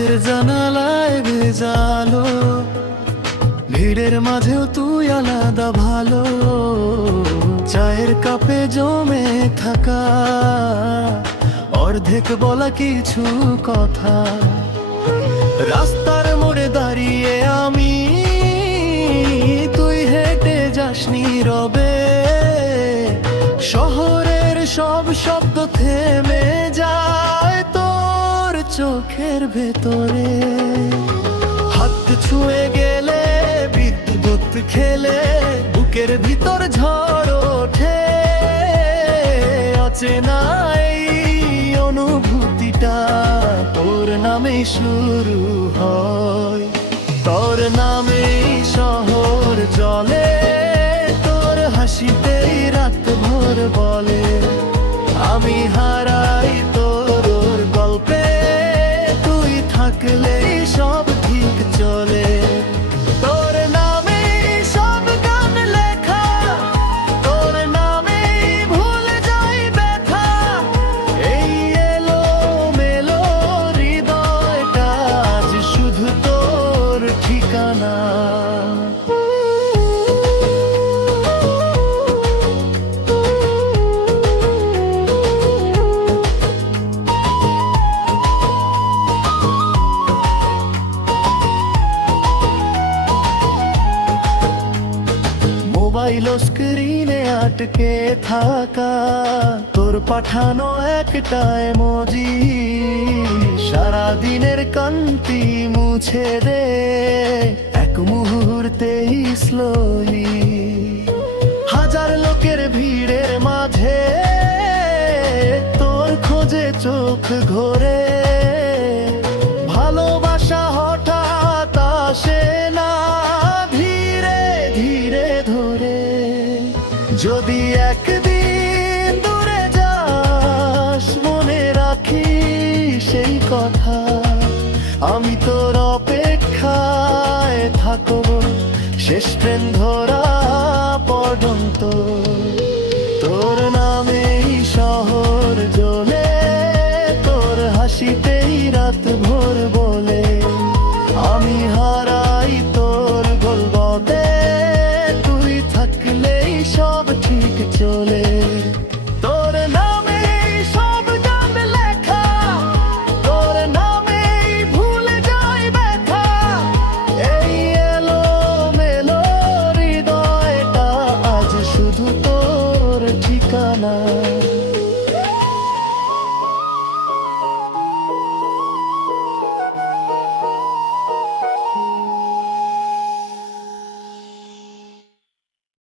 কাছের জানালায় ভেজালো, ভিড়ের মাঝেও তুই আলাদা ভালো। চায়ের কাপে জমে থাকা অর্ধেক বলা কিছু কথা, রাস্তার মোড়ে দাঁড়িয়ে আমি, তুই হেঁটে যাস নীরবে। শহরের সব শব্দ থেমে যায় তোর চোখের ভেতরে। হাত ছুঁয়ে গেলে বিদ্যুৎ খেলে বুকের ভিতর ঝড় ওঠে। অচেনা এই অনুভূতিটা তোর নামে শুরু হয়, তোর নামে শহর চলে, তোর হাসিতেই রাত ভোর বলে। আমি হারাই তোর গল্পে, তুই থাকলেই সব ঠিক চলে। তোর নামে সব গান লেখা, তোর নামে ভুলে যাই ব্যথা। এই এলো মেলো হৃদয়টা আজ শুধু তোর ঠিকানা। মোবাইল স্ক্রিনে আটকে থাকা তোর পাঠানো একটা ইমোজি, সারাদিনের ক্লান্তি মুছে দে এক মুহূর্তেই স্লোলি। হাজার লোকের ভিড়ের মাঝে তোর খোঁজে চোখ ঘোরে। ভালোবাসা হঠাৎ আসে না, ধীরে ধীরে ধরে। যদি একদিন দূরে যাস মনে রাখিস সেই কথা, আমি তোর অপেক্ষায় থাকব শেষ ট্রেন ধরা পর্যন্ত। তোর নামেই শহর জ্বলে, তোর হাসিতেই রাত ভোর বলে। আমি হারাই তোর গল্পে, তুই থাকলেই সব ঠিক চলে।